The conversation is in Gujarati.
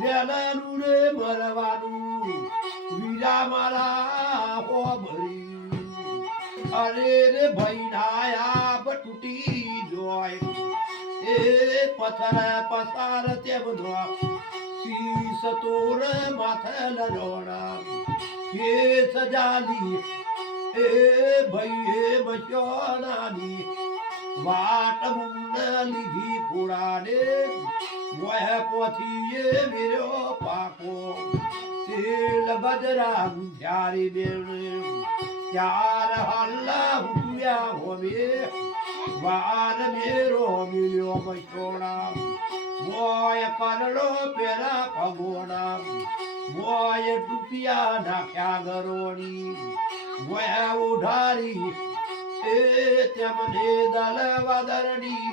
બેલાનું રે મરવાનું વીરા મારા હો ભરી અરે રે ભાઈ નાયા બટુટી જોય એ પથર પસાર તે બધો શીશ તોર માથે લરોણા કે સજાલી એ ભાઈ એ બચોનાની વાટ મુંડ લીધી ઘોડાને મોહે પોથી એ મેર્યો પાકો તેલ બદરા ગુંજારી બેન ચાર હલ્લા હુયા હોવે વાર મેરો મિલ્યો બચોણા મોય કરડો પેલા પગોણા મોય રૂપિયા નાખ્યા ગરોણી મોય ઉઢારી એ તેમને દલ વાદરડી